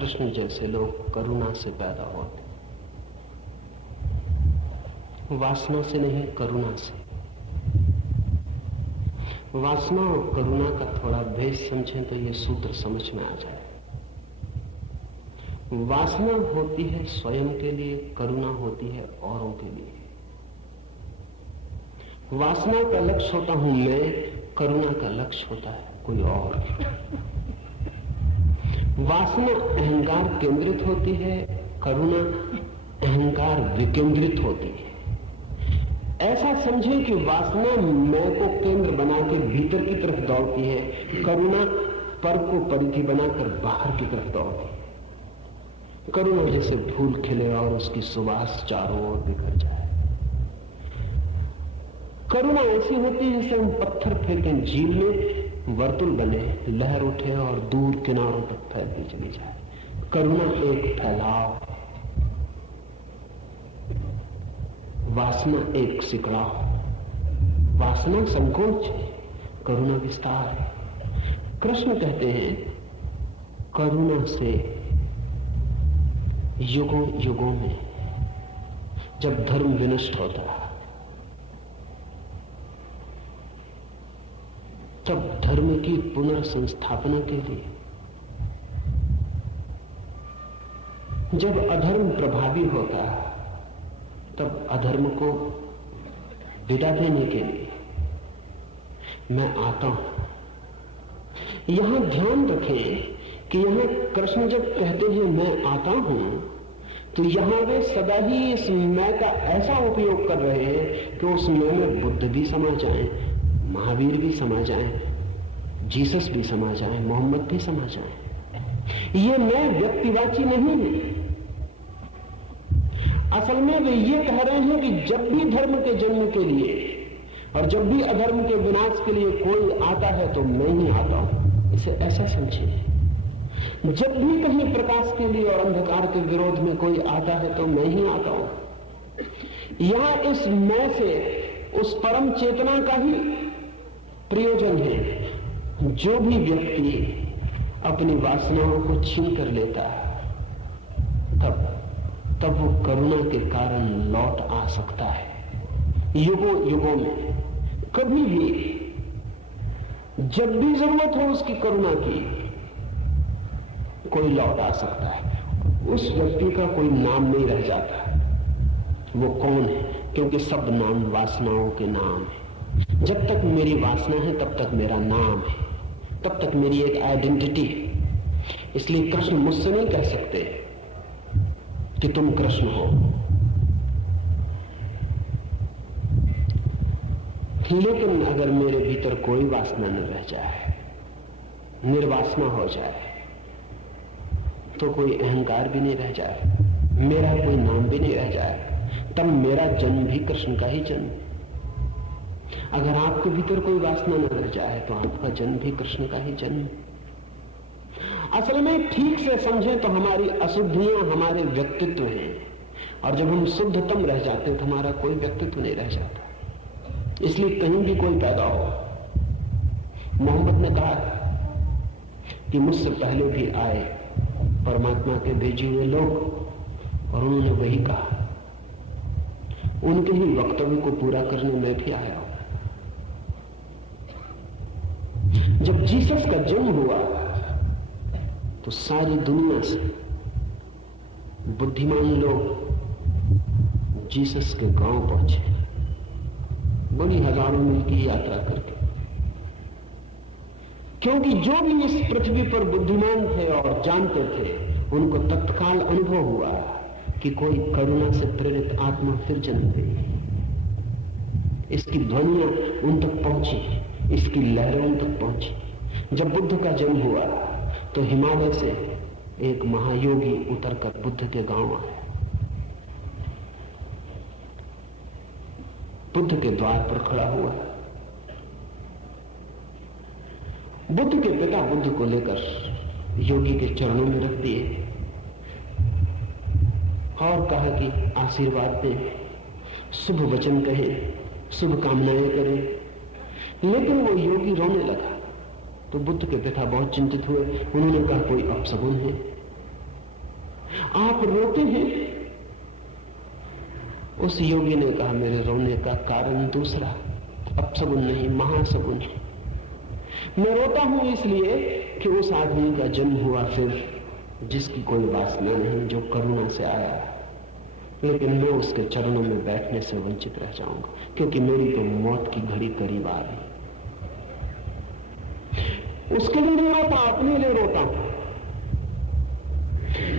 कृष्ण जैसे लोग करुणा से पैदा होते, वासना से नहीं, करुणा से। वासना और करुणा का थोड़ा भेद समझें तो ये सूत्र समझ में आ जाए। वासना होती है स्वयं के लिए, करुणा होती है औरों के लिए। वासना का लक्ष्य होता हूं मैं, करुणा का लक्ष्य होता है कोई और। वासना अहंकार केंद्रित होती है, करुणा अहंकार विकेंद्रित होती है। ऐसा समझें कि वासना मैं को केंद्र बना के भीतर की तरफ दौड़ती है, करुणा पर को परिधि बनाकर बाहर की तरफ दौड़ती है। करुणा जैसे फूल खिले और उसकी सुवास चारों ओर बिखर जाए। करुणा ऐसी होती है जैसे हम पत्थर फेंकें झील में, वर्तुल बने, लहर उठे और दूर किनारों तक फैलती चली जाए। करुणा एक फैलाव, वासना एक सिकड़ाव। वासना संकोच है, करुणा विस्तार है। कृष्ण कहते हैं करुणा से युगों युगों में जब धर्म विनष्ट होता तब धर्म की पुनर्संस्थापना के लिए, जब अधर्म प्रभावी होता तब अधर्म को विदा देने के लिए मैं आता हूं। यहां ध्यान रखें कि यहां कृष्ण जब कहते हैं मैं आता हूं, तो यहां वे सदा ही इस मैं का ऐसा उपयोग कर रहे हैं कि उस मैं में बुद्ध भी समा जाएं, महावीर भी समा जाएं, जीसस भी समा जाएं, मोहम्मद भी समा जाएं। ये मैं व्यक्तिवाची नहीं है। असल में वे ये कह रहे हैं कि जब भी धर्म के जन्म के लिए और जब भी अधर्म के विनाश के लिए कोई आता है तो मैं ही आता हूं। इसे ऐसा समझिए, जब भी कहीं प्रकाश के लिए और अंधकार के विरोध में कोई आता है तो मैं ही आता हूं। यहां इस मैं से उस परम चेतना का ही प्रयोजन है। जो भी व्यक्ति अपनी वासनाओं को छीन कर लेता है तब वो करुणा के कारण लौट आ सकता है। युगों युगों में कभी भी जब भी जरूरत हो उसकी करुणा की, कोई लौट आ सकता है। उस व्यक्ति का कोई नाम नहीं रह जाता। वो कौन है? क्योंकि सब नाम वासनाओं के नाम है। जब तक मेरी वासना है तब तक मेरा नाम है, तब तक मेरी एक आइडेंटिटी है। इसलिए कृष्ण मुझसे नहीं कह सकते कि तुम कृष्ण हो, लेकिन अगर मेरे भीतर कोई वासना न रह जाए, निर्वासना हो जाए, तो कोई अहंकार भी नहीं रह जाए, मेरा कोई नाम भी नहीं रह जाए, तब मेरा जन्म भी कृष्ण का ही जन्म। अगर आपके भीतर कोई वासना न रह जाए तो आपका जन्म भी कृष्ण का ही जन्म। असल में ठीक से समझें तो हमारी अशुद्धियां हमारे व्यक्तित्व हैं, और जब हम शुद्धतम रह जाते हैं तो हमारा कोई व्यक्तित्व नहीं रह जाता। इसलिए कहीं भी कोई पैदा हो, मोहम्मद ने कहा कि मुझसे पहले भी आए परमात्मा के भेजे हुए लोग, और उन्होंने वही कहा। उनके ही वक्तव्य को पूरा करने में भी आया हूं। जब जीसस का जन्म हुआ तो सारी दुनिया से बुद्धिमान लोग जीसस के गांव पहुंचे, बड़ी हजारों मील की यात्रा करके, क्योंकि जो भी इस पृथ्वी पर बुद्धिमान थे और जानते थे, उनको तत्काल अनुभव हुआ कि कोई करुणा से प्रेरित आत्मा फिर जन्म गई। इसकी ध्वनियां उन तक पहुंची, इसकी लहरें उन तक पहुंची। जब बुद्ध का जन्म हुआ तो हिमालय से एक महायोगी उतरकर बुद्ध के गांव आया। बुद्ध के द्वार पर खड़ा हुआ। बुद्ध के पिता बुद्ध को लेकर योगी के चरणों में रख दिए और कहा कि आशीर्वाद दें, शुभ वचन कहें, शुभ कामनाएं करें। लेकिन वो योगी रोने लगा तो बुद्ध के पिता बहुत चिंतित हुए। उन्होंने कहा कोई अपशगुन है, आप रोते हैं। उस योगी ने कहा, मेरे रोने का कारण दूसरा, अपशगुन नहीं, महाशगुन। मैं रोता हूं इसलिए कि उस आदमी का जन्म हुआ फिर जिसकी कोई वासना नहीं, जो करुणा से आया, लेकिन मैं उसके चरणों में बैठने से वंचित रह जाऊंगा, क्योंकि मेरी तो मौत की घड़ी करीब आ रही। उसके लिए नहीं रोता, अपने लिए रोता हूं,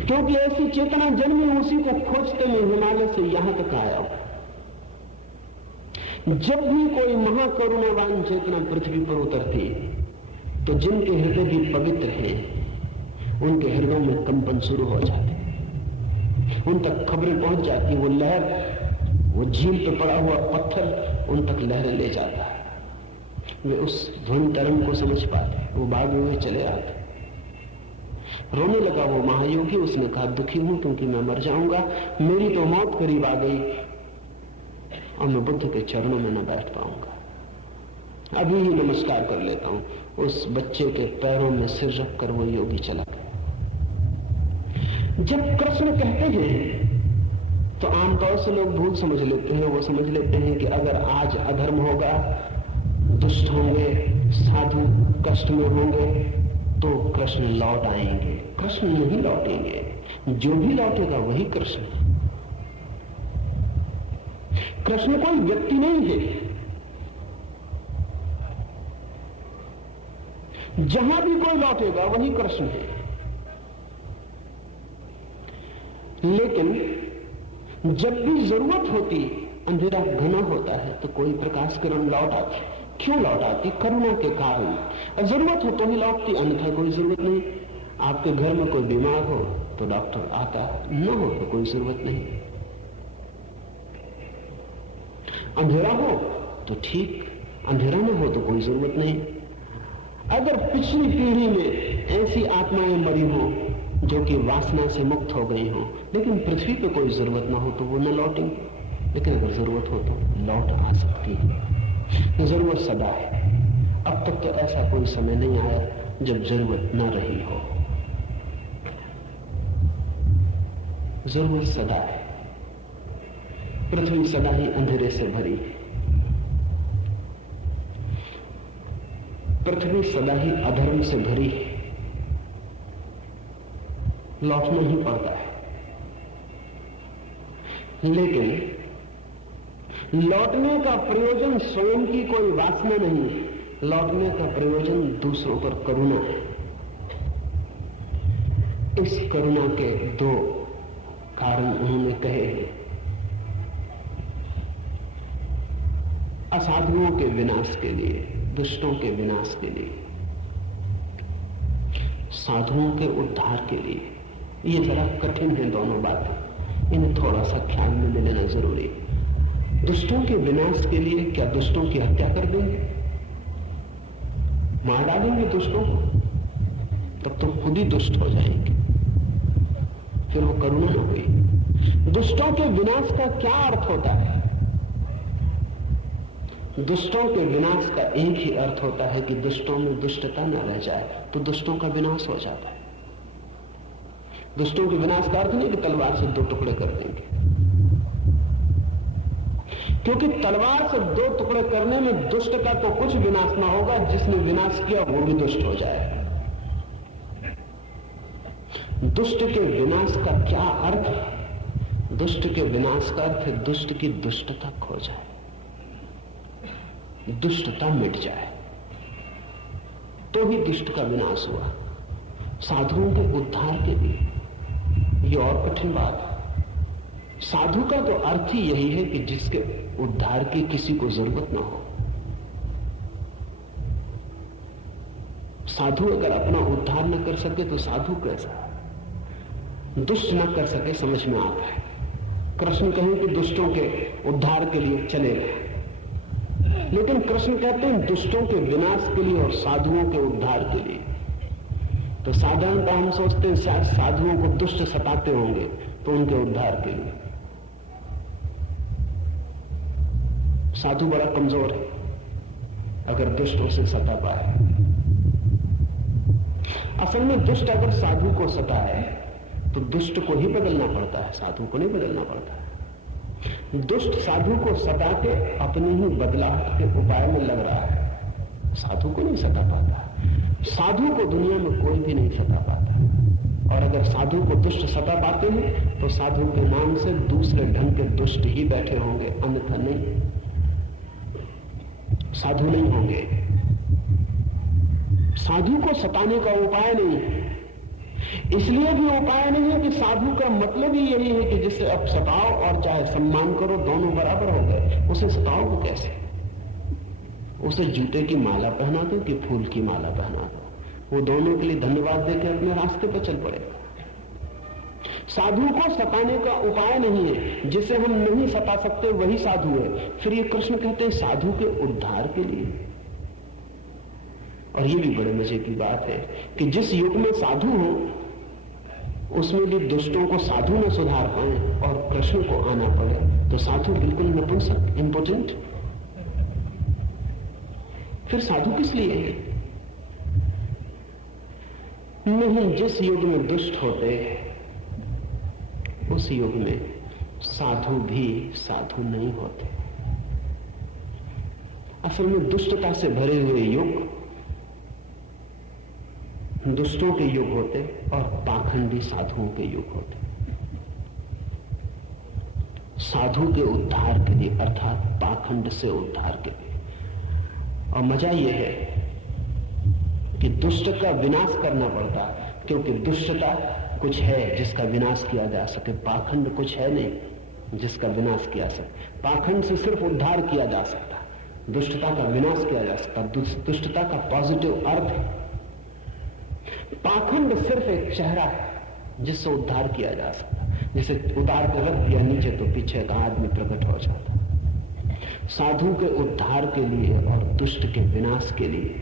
क्योंकि ऐसी चेतना जन्मी, उसी को खोजते मैं हिमालय से यहां तक आया हूं। जब भी कोई महाकरुणावान चेतना पृथ्वी पर उतरती, तो जिनके हृदय भी पवित्र हैं, उनके हृदयों में कंपन शुरू हो जाते, उन तक खबरें पहुंच जाती। वो लहर, वो झील पे पड़ा हुआ पत्थर उन तक लहरें ले जाता है। वे उस ध्वनि तरंग को समझ पाते, वो भागे हुए चले आते। रोने लगा वो महायोगी। उसने कहा, दुखी हूं क्योंकि मैं मर जाऊंगा, मेरी तो मौत करीब आ गई और मैं बुद्ध के चरणों में न बैठ पाऊंगा। अभी ही नमस्कार कर लेता हूं। उस बच्चे के पैरों में सिर रखकर वो योगी चला गया। जब कृष्ण कहते हैं तो आमतौर से लोग भूल समझ लेते हैं। वो समझ लेते हैं कि अगर आज अधर्म होगा, दुष्ट होंगे, साधु कष्ट में होंगे, तो कृष्ण लौट आएंगे। कृष्ण नहीं लौटेंगे, जो भी लौटेगा वही कृष्ण। कृष्ण कोई व्यक्ति नहीं है। जहां भी कोई लौटेगा वही कृष्ण है। लेकिन जब भी जरूरत होती, अंधेरा घना होता है, तो कोई प्रकाश किरण लौट आती। क्यों लौट आती? करुणा के कारण। जरूरत हो तो ही लौटती, अन्यथा कोई जरूरत नहीं। आपके घर में कोई बीमार हो तो डॉक्टर आता, न हो तो कोई जरूरत नहीं। अंधेरा हो तो ठीक, अंधेरा न हो तो कोई जरूरत नहीं। अगर पिछली पीढ़ी में ऐसी आत्माएं मरी हो जो कि वासना से मुक्त हो गई हो, लेकिन पृथ्वी पे कोई जरूरत ना हो, तो वो न लौटेंगे। लेकिन अगर जरूरत हो तो लौट आ सकती है। जरूरत सदा है। अब तक तो ऐसा कोई समय नहीं आया जब जरूरत न रही हो। जरूरत सदा है। पृथ्वी सदा ही अंधेरे से भरी है। पृथ्वी सदा ही अधर्म से भरी है। लौटना ही पड़ता है। लेकिन लौटने का प्रयोजन स्वयं की कोई वासना नहीं है। लौटने का प्रयोजन दूसरों पर करुणा है। इस करुणा के दो कारण उन्होंने कहे हैं। असाधुओं के विनाश के लिए, दुष्टों के विनाश के लिए, साधुओं के उद्धार के लिए। ये जरा कठिन है दोनों बातें, इन्हें थोड़ा सा ख्याल में ले लेना जरूरी है। दुष्टों के विनाश के लिए क्या दुष्टों की हत्या कर देंगे, मार डालेंगे दुष्टों को? तब तो खुद ही दुष्ट हो जाएंगे, फिर वो करुणा न हुई। दुष्टों के विनाश का क्या अर्थ होता है? दुष्टों के विनाश का एक ही अर्थ होता है कि दुष्टों में दुष्टता न रह जाए, तो दुष्टों का विनाश हो जाता है। दुष्टों के विनाश का अर्थ नहीं कि तलवार से दो टुकड़े कर देंगे, क्योंकि तलवार से दो टुकड़े करने में दुष्ट का तो कुछ विनाश ना होगा, जिसने विनाश किया वो भी दुष्ट हो जाएगा। दुष्ट के विनाश का क्या अर्थ है? दुष्ट के विनाश का अर्थ है दुष्ट की दुष्टता खो जाए, दुष्टता मिट जाए, तो ही दुष्ट का विनाश हुआ। साधुओं के उद्धार के लिए ये और कठिन बात है। साधु का तो अर्थ ही यही है कि जिसके उद्धार की किसी को जरूरत ना हो। साधु अगर अपना उद्धार न कर सके तो साधु कैसा? दुष्ट न कर सके समझ में आता है। कृष्ण कहें कि दुष्टों के उद्धार के लिए चले गए, लेकिन कृष्ण कहते हैं दुष्टों के विनाश के लिए और साधुओं के उद्धार के लिए। तो साधारणतः हम सोचते हैं शायद साधुओं को दुष्ट सताते होंगे तो उनके उद्धार के लिए। साधु बड़ा कमजोर है अगर दुष्ट उसे सता पाए। असल में दुष्ट अगर साधु को सताए तो दुष्ट को ही बदलना पड़ता है, साधु को नहीं बदलना पड़ता है। दुष्ट साधु को सता के अपनी ही बदलाव के उपाय में लग रहा है, साधु को नहीं सता पाता। साधु को दुनिया में कोई भी नहीं सता पाता, और अगर साधु को दुष्ट सता पाते हैं तो साधु के नाम से दूसरे ढंग के दुष्ट ही बैठे होंगे, अन्यथा नहीं, साधु नहीं होंगे। साधु को सताने का उपाय नहीं है, इसलिए भी उपाय नहीं है कि साधु का मतलब ही यही है कि जिसे अब सताओ और चाहे सम्मान करो, दोनों बराबर हो गए। उसे सताओगे कैसे? उसे जूते की माला पहना दो कि फूल की माला पहना दो, वो दोनों के लिए धन्यवाद देकर अपने रास्ते पर चल पड़ेगा। साधु को सताने का उपाय नहीं है, जिसे हम नहीं सता सकते वही साधु है। फिर ये कृष्ण कहते हैं साधु के उद्धार के लिए। और ये भी बड़े मजे की बात है कि जिस युग में साधु हो उसमें भी दुष्टों को साधु न सुधार पाए और कृष्ण को आना पड़े, तो साधु बिल्कुल नपुंसक, इम्पोर्टेंट। फिर साधु किस लिए है? नहीं, जिस युग में दुष्ट होते उस युग में साधु भी साधु नहीं होते। असल में दुष्टता से भरे हुए युग दुष्टों के युग होते और पाखंडी साधुओं के युग होते। साधु के उद्धार के लिए, अर्थात पाखंड से उद्धार के लिए। और मजा यह है कि दुष्ट का विनाश करना पड़ता, क्योंकि दुष्टता कुछ है जिसका विनाश किया जा सके, पाखंड कुछ है नहीं जिसका विनाश किया सके। पाखंड से सिर्फ उद्धार किया जा सकता, दुष्टता का विनाश किया जा सकता। दुष्टता का पॉजिटिव अर्थ है। पाखंड सिर्फ एक चेहरा है जिससे उद्धार किया जा सकता। जैसे उतार के रख दिया नीचे तो पीछे का आदमी प्रकट हो जाता। साधु के उद्धार के लिए और दुष्ट के विनाश के लिए।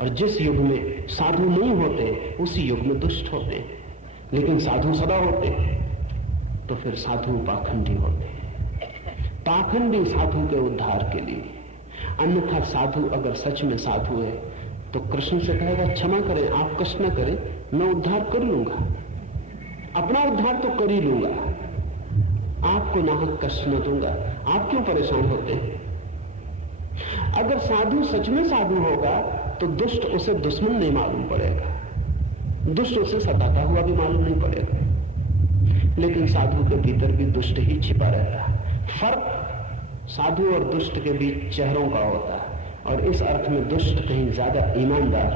और जिस युग में साधु नहीं होते उसी युग में दुष्ट होते हैं, लेकिन साधु सदा होते तो फिर साधु पाखंडी होते। पाखंडी साधु के उद्धार के लिए, अन्यथा साधु अगर सच में साधु है तो कृष्ण से कहेगा क्षमा करें, आप कष्ट न करें, मैं उद्धार कर लूंगा, अपना उद्धार तो कर ही लूंगा, आपको नाहक कष्ट न दूंगा, आप क्यों परेशान होते हैं? अगर साधु सच में साधु होगा तो दुष्ट उसे दुश्मन नहीं मालूम पड़ेगा, दुष्ट उसे सताता हुआ भी मालूम नहीं पड़ेगा। लेकिन साधु के भीतर भी दुष्ट ही छिपा रहता है। फर्क साधु और दुष्ट के बीच चेहरों का होता है, और इस अर्थ में दुष्ट कहीं ज्यादा ईमानदार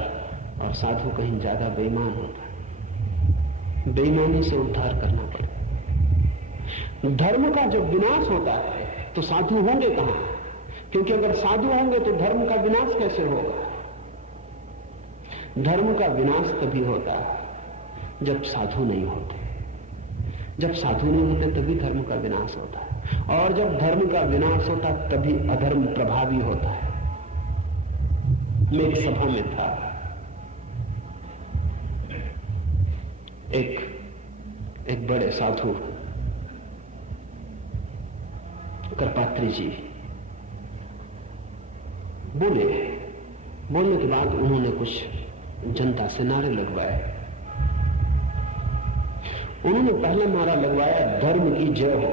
और साधु कहीं ज्यादा बेईमान होता है। बेईमानी से उद्धार करना पड़ेगा। धर्म का जब विनाश होता है तो साधु होंगे कहां? क्योंकि अगर साधु होंगे तो धर्म का विनाश कैसे होगा? धर्म का विनाश तभी होता है जब साधु नहीं होते। जब साधु नहीं होते तभी धर्म का विनाश होता है, और जब धर्म का विनाश होता है तभी अधर्म प्रभावी होता है। मैं एक सभा में था, एक बड़े साधु करपात्री जी बोलने के बाद उन्होंने कुछ जनता से नारे लगवाए। उन्होंने पहला नारा लगवाया धर्म की जय हो,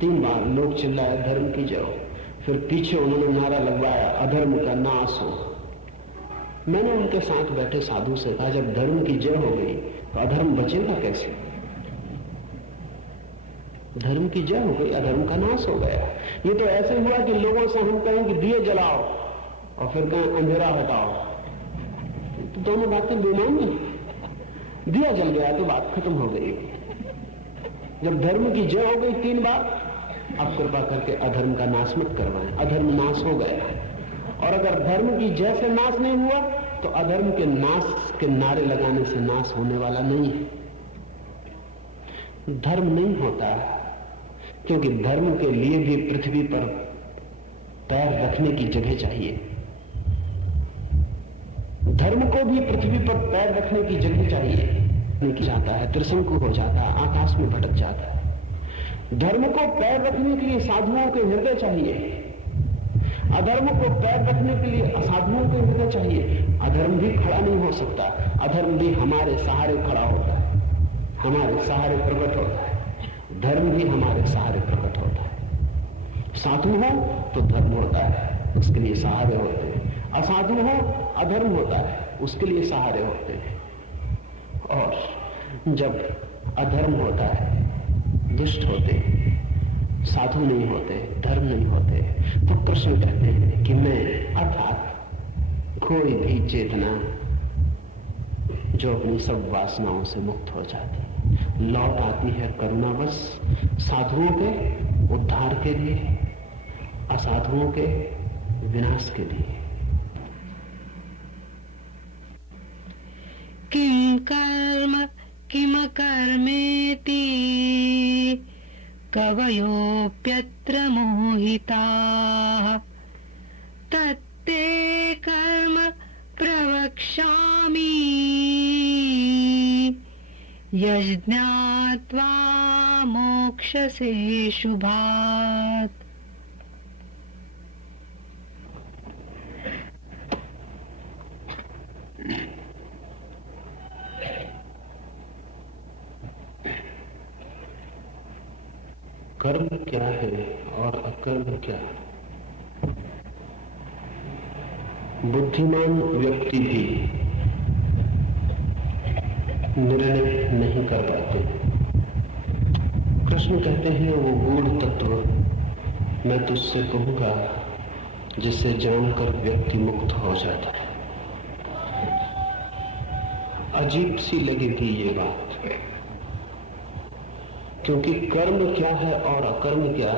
3 बार लोग चिल्लाए धर्म की जय हो। फिर पीछे उन्होंने नारा लगवाया अधर्म का नाश हो। मैंने उनके साथ बैठे साधु से कहा जब धर्म की जय हो गई तो अधर्म बचेगा कैसे? धर्म की जय हो गई, अधर्म का नाश हो गया। ये तो ऐसे हुआ कि लोगों से हम कहें कि दिए जलाओ और फिर कहें अंधेरा हटाओ, तो दोनों बातें बेमानी। दिया जल गया तो बात खत्म हो गई। जब धर्म की जय हो गई 3 बार, अब कृपा करके अधर्म का नाश मत करवाएं, अधर्म नाश हो गया। और अगर धर्म की जय से नाश नहीं हुआ तो अधर्म के नाश के नारे लगाने से नाश होने वाला नहीं है। धर्म नहीं होता क्योंकि धर्म के लिए भी पृथ्वी पर पैर रखने की जगह चाहिए। धर्म को भी पृथ्वी पर पैर रखने की जगह चाहिए। नहीं जाता है, त्रिशंकु हो जाता है, आकाश में भटक जाता है। धर्म को पैर रखने के लिए साधुओं के हृदय चाहिए, अधर्म को पैर रखने के लिए असाधुओं के हृदय चाहिए। अधर्म भी खड़ा नहीं हो सकता, अधर्म भी हमारे सहारे खड़ा होता है। हमारे सहारे प्रकट होता है, धर्म भी हमारे सहारे प्रकट होता है। साधु हो तो धर्म होता है, उसके लिए सहारे होते हैं। असाधु हो अधर्म होता है, उसके लिए सहारे होते हैं। और जब अधर्म होता है, दुष्ट होते, साधु नहीं होते, धर्म नहीं होते, तो कृष्ण कहते हैं कि मैं अर्थात कोई भी चेतना जो अपनी सब वासनाओं से मुक्त हो जाती, लौट आती है करुणावश साधुओं के उद्धार के लिए, असाधुओं के विनाश के लिए। किम कर्म किम कर्मेति कवयोप्यत्र मोहिताः तत्ते कर्म प्रवक्ष्यामि यज्ञात्वा मोक्षसे शुभात्। कर्म क्या है और अकर्म क्या है? बुद्धिमान व्यक्ति भी निर्णय नहीं कर पाते। कृष्ण कहते हैं वो गूढ़ तत्व मैं तुझसे कहूंगा जिसे जानकर व्यक्ति मुक्त हो जाता है। अजीब सी लगेगी ये बात, क्योंकि कर्म क्या है और अकर्म क्या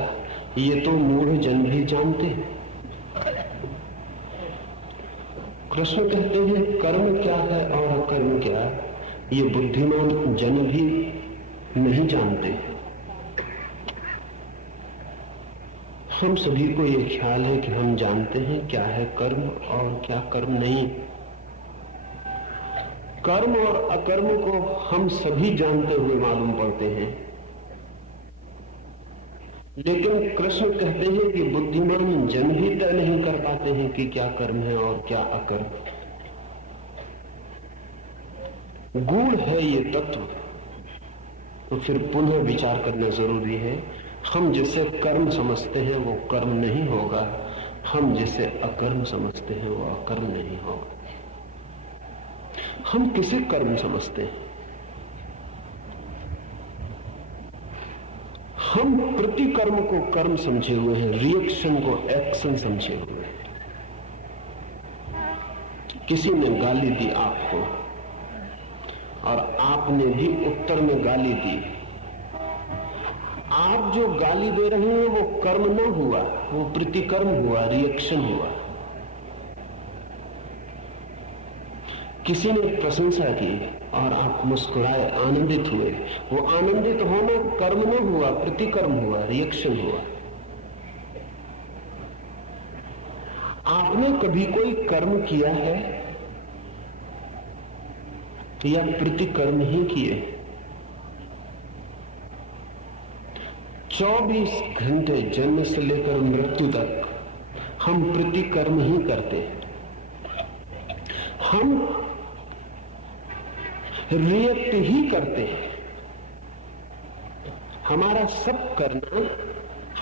ये तो मूढ़ जन भी जानते हैं। कृष्ण कहते हैं कर्म क्या है और अकर्म क्या ये बुद्धिमान जन भी नहीं जानते। हम सभी को ये ख्याल है कि हम जानते हैं क्या है कर्म और क्या कर्म नहीं। कर्म और अकर्म को हम सभी जानते हुए मालूम पड़ते हैं, लेकिन कृष्ण कहते हैं कि बुद्धिमान जन भी तय नहीं कर पाते हैं कि क्या कर्म है और क्या अकर्म। गूढ़ है ये तत्व, तो फिर पुनः विचार करना जरूरी है। हम जिसे कर्म समझते हैं वो कर्म नहीं होगा, हम जिसे अकर्म समझते हैं वो अकर्म नहीं होगा। हम किसे कर्म समझते हैं? हम प्रतिकर्म को कर्म समझे हुए हैं, रिएक्शन को एक्शन समझे हुए हैं। किसी ने गाली दी आपको और आपने भी उत्तर में गाली दी। आप जो गाली दे रहे हैं वो कर्म न हुआ, वो प्रतिकर्म हुआ, रिएक्शन हुआ। किसी ने प्रशंसा की और आप मुस्कुराए, आनंदित हुए, वो आनंदित होना कर्म न हुआ, प्रतिकर्म हुआ, रिएक्शन हुआ। आपने कभी कोई कर्म किया है या प्रतिकर्म ही किए? 24 घंटे जन्म से लेकर मृत्यु तक हम प्रतिकर्म ही करते हैं। हम रिएक्ट ही करते हैं। हमारा सब करना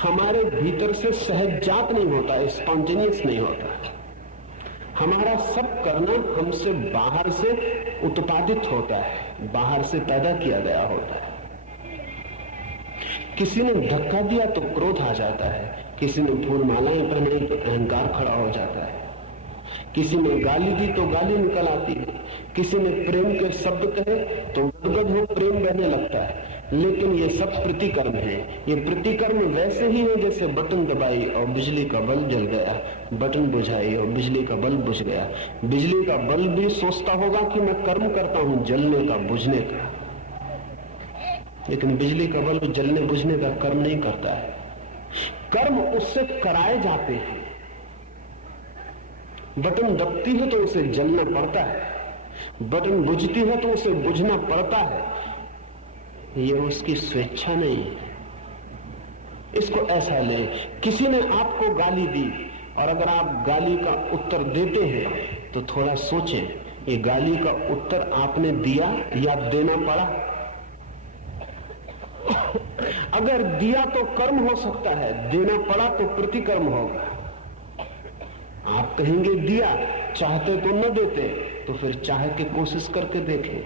हमारे भीतर से सहजजात नहीं होता, स्पॉन्टेनियस नहीं होता। हमारा सब करना हमसे बाहर से उत्पादित होता है, बाहर से पैदा किया गया होता है। किसी ने धक्का दिया तो क्रोध आ जाता है, किसी ने फूल मालाएं पहनाई तो अहंकार खड़ा हो जाता है, किसी ने गाली दी तो गाली निकल आती है, किसी ने प्रेम के शब्द कहे तो गदगद हो प्रेम बहने लगता है। लेकिन ये सब प्रतिकर्म है। ये प्रतिकर्म वैसे ही है जैसे बटन दबाई और बिजली का बल्ब जल गया, बटन बुझाई और बिजली का बल्ब बुझ गया। बिजली का बल्ब भी सोचता होगा कि मैं कर्म करता हूं जलने का, बुझने का, लेकिन बिजली का बल्ब जलने बुझने का कर्म नहीं करता है। कर्म उससे कराए जाते हैं। बटन दबती है तो उसे जलना पड़ता है, बटन बुझती है तो उसे बुझना पड़ता है। ये उसकी स्वेच्छा नहीं है। इसको ऐसा ले, किसी ने आपको गाली दी और अगर आप गाली का उत्तर देते हैं तो थोड़ा सोचें, ये गाली का उत्तर आपने दिया या देना पड़ा? अगर दिया तो कर्म हो सकता है, देना पड़ा तो प्रतिकर्म होगा। आप कहेंगे दिया, चाहते तो न देते, तो फिर चाह के कोशिश करके देखें,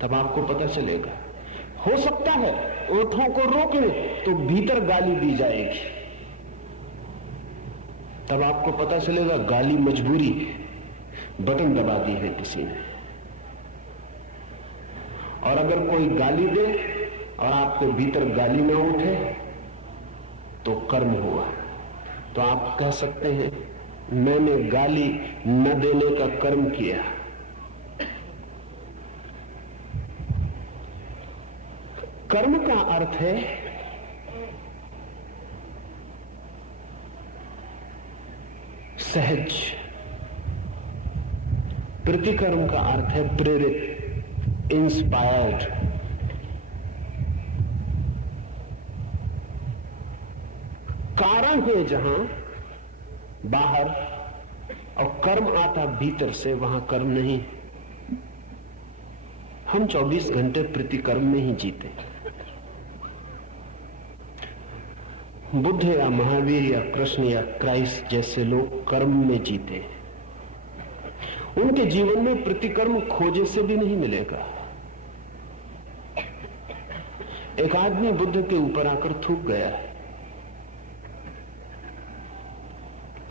तब आपको पता चलेगा। हो सकता है ओठों को रोक ले तो भीतर गाली दी जाएगी, तब आपको पता चलेगा गाली मजबूरी है, बटन दबा दी है किसी ने। और अगर कोई गाली दे और आपके भीतर गाली ना उठे तो कर्म हुआ। तो आप कह सकते हैं मैंने गाली न देने का कर्म किया। कर्म का अर्थ है सहज, प्रतिकर्म का अर्थ है प्रेरित, इंस्पायर्ड। कारण है जहां बाहर और कर्म आता भीतर से, वहां कर्म नहीं। हम 24 घंटे प्रतिकर्म में ही जीते। बुद्ध या महावीर या कृष्ण या क्राइस्ट जैसे लोग कर्म में जीते। उनके जीवन में प्रतिकर्म खोजे से भी नहीं मिलेगा। एक आदमी बुद्ध के ऊपर आकर थूक गया,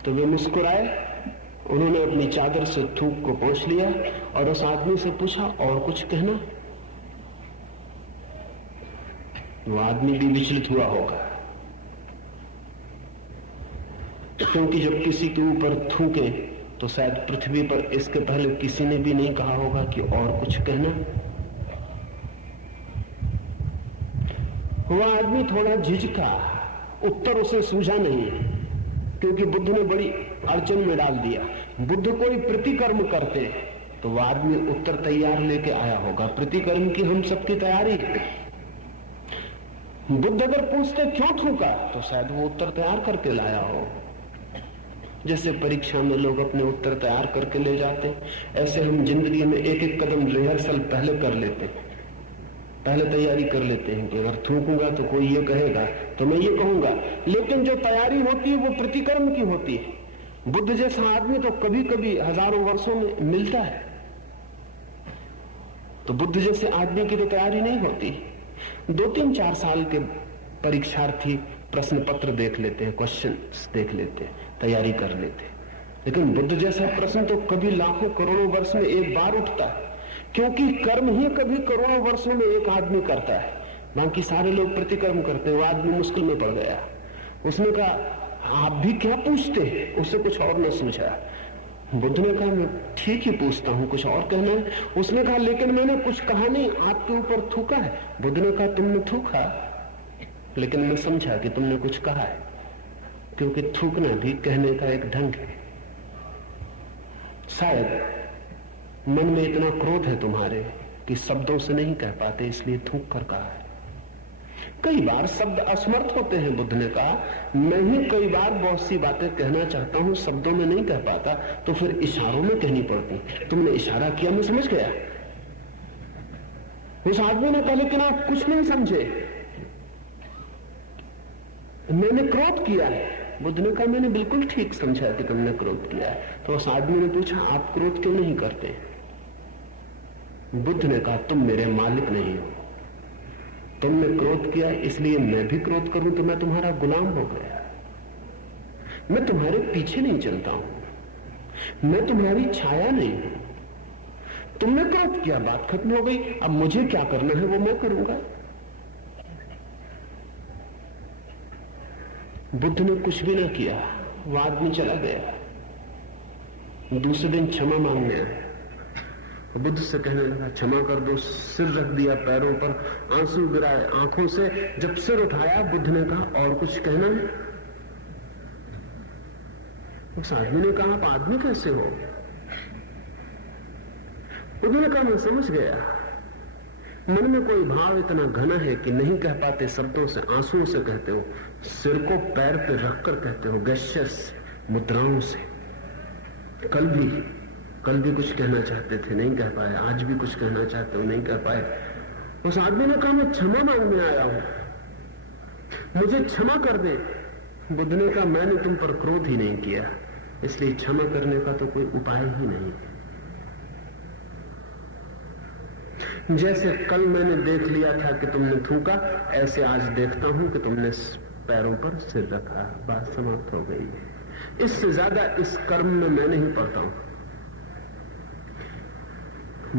तो वे मुस्कुराए, उन्होंने अपनी चादर से थूक को पोंछ लिया और उस आदमी से पूछा और कुछ कहना। वो आदमी भी विचलित हुआ होगा, क्योंकि जब किसी के ऊपर थूके तो शायद पृथ्वी पर इसके पहले किसी ने भी नहीं कहा होगा कि और कुछ कहना। वह आदमी थोड़ा झिझका, उत्तर उसे सूझा नहीं, क्योंकि बुद्ध ने बड़ी अड़चन में डाल दिया। बुद्ध कोई प्रतिकर्म करते तो वह आदमी उत्तर तैयार लेके आया होगा। प्रतिकर्म की हम सबकी तैयारी है। बुद्ध अगर पूछते क्यों थूका, तो शायद वो उत्तर तैयार करके लाया हो। जैसे परीक्षा में लोग अपने उत्तर तैयार करके ले जाते, ऐसे हम जिंदगी में एक एक कदम रिहर्सल पहले कर लेते, पहले तैयारी कर लेते हैं कि अगर थूकूंगा तो कोई ये कहेगा तो मैं ये कहूंगा। लेकिन जो तैयारी होती है वो प्रतिकर्म की होती है। बुद्ध जैसा आदमी तो कभी कभी हजारों वर्षों में मिलता है, तो बुद्ध जैसे आदमी की तो तैयारी नहीं होती। 2-3-4 साल के परीक्षार्थी प्रश्न पत्र देख लेते हैं, क्वेश्चंस देख लेते हैं, तैयारी कर लेते हैं। लेकिन बुद्ध जैसा प्रश्न तो कभी लाखों करोड़ों वर्ष में एक बार उठता है, क्योंकि कर्म ही कभी करोड़ों वर्षों में एक आदमी करता है, बाकी सारे लोग प्रतिकर्म करते हैं। वो आदमी मुश्किल में पड़ गया, उसने कहा आप भी क्या पूछते हैं, उससे कुछ और न सूझा। बुद्ध ने कहा मैं ठीक ही पूछता हूं, कुछ और कहना है? उसने कहा लेकिन मैंने कुछ कहा नहीं, आपके ऊपर थूका है। बुद्ध ने कहा तुमने थूका, लेकिन मैं समझा कि तुमने कुछ कहा है, क्योंकि थूकना भी कहने का एक ढंग है। शायद मन में इतना क्रोध है तुम्हारे कि शब्दों से नहीं कह पाते, इसलिए थूक कर कहा है। कई बार शब्द असमर्थ होते हैं। बुद्ध ने कहा मैं ही कई बार बहुत सी बातें कहना चाहता हूं, शब्दों में नहीं कह पाता, तो फिर इशारों में कहनी पड़ती। तुमने इशारा किया, मैं समझ गया। उस आदमी ने कहा लेकिन आप कुछ नहीं समझे, मैंने क्रोध किया है। बुद्ध ने कहा मैंने बिल्कुल ठीक समझा कि तुमने क्रोध किया है। तो उस आदमी ने पूछा आप क्रोध क्यों नहीं करते? बुद्ध ने कहा तुम मेरे मालिक नहीं हो, तुमने क्रोध किया इसलिए मैं भी क्रोध करूं तो मैं तुम्हारा गुलाम हो गया। मैं तुम्हारे पीछे नहीं चलता हूं, मैं तुम्हारी छाया नहीं हूं। तुमने क्रोध किया, बात खत्म हो गई। अब मुझे क्या करना है वो मैं करूंगा। बुद्ध ने कुछ भी ना किया, वो आदमी चला गया। दूसरे दिन क्षमा मांगने आया, बुद्ध से कहने लगा क्षमा कर दो। सिर रख दिया पैरों पर, आंसू गिराए आंखों से। जब सिर उठाया बुद्ध ने कहा और कुछ कहना है? उस आदमी ने कहा आप आदमी कैसे हो? बुद्ध ने कहा मैं समझ गया, मन में कोई भाव इतना घना है कि नहीं कह पाते शब्दों से, आंसुओं से कहते हो, सिर को पैर पे रखकर कहते हो, गेस्चर्स, मुद्राओं से। कल भी कुछ कहना चाहते थे, नहीं कह पाए। आज भी कुछ कहना चाहते हो, नहीं कह पाए। उस आदमी ने कहा मैं क्षमा मांगने आया हूं, मुझे क्षमा कर दे। बुद्ध ने कहा मैंने तुम पर क्रोध ही नहीं किया, इसलिए क्षमा करने का तो कोई उपाय ही नहीं। जैसे कल मैंने देख लिया था कि तुमने थूका, ऐसे आज देखता हूं कि तुमने पैरों पर सिर रखा, बात समाप्त हो गई। इससे ज्यादा इस कर्म में मैं नहीं पड़ता हूं।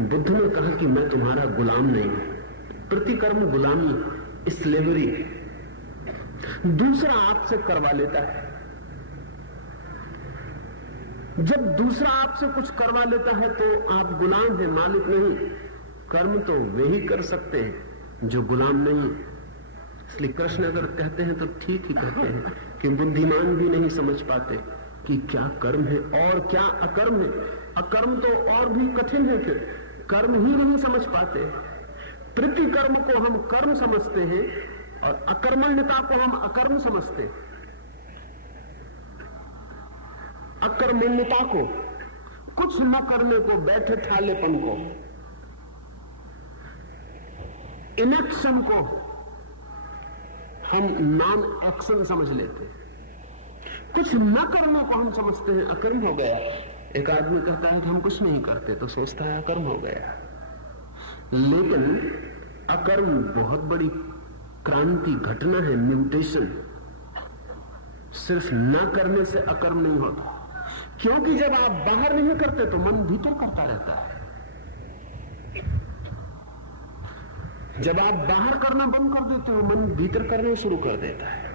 बुद्ध ने कहा कि मैं तुम्हारा गुलाम नहीं, प्रतिकर्म गुलामी, स्लेवरी। दूसरा आपसे करवा लेता है। जब दूसरा आपसे कुछ करवा लेता है तो आप गुलाम हैं, मालिक नहीं। कर्म तो वे ही कर सकते हैं जो गुलाम नहीं। इसलिए कृष्ण अगर कहते हैं तो ठीक ही कहते हैं कि बुद्धिमान भी नहीं समझ पाते कि क्या कर्म है और क्या अकर्म है। अकर्म तो और भी कठिन है, फिर कर्म ही नहीं समझ पाते। प्रतिकर्म को हम कर्म समझते हैं और अकर्मण्यता को हम अकर्म समझते हैं। अकर्मण्यता को, कुछ न करने को, बैठे ठालेपन को, इनएक्शन को हम नॉन एक्शन समझ लेते हैं। कुछ न करने को हम समझते हैं अकर्म हो गया। एक आदमी कहता है कि हम कुछ नहीं करते तो सोचता है अकर्म हो गया। लेकिन अकर्म बहुत बड़ी क्रांति, घटना है, म्यूटेशन। सिर्फ न करने से अकर्म नहीं होता, क्योंकि जब आप बाहर नहीं करते तो मन भीतर करता रहता है। जब आप बाहर करना बंद कर देते हो, मन भीतर करना शुरू कर देता है।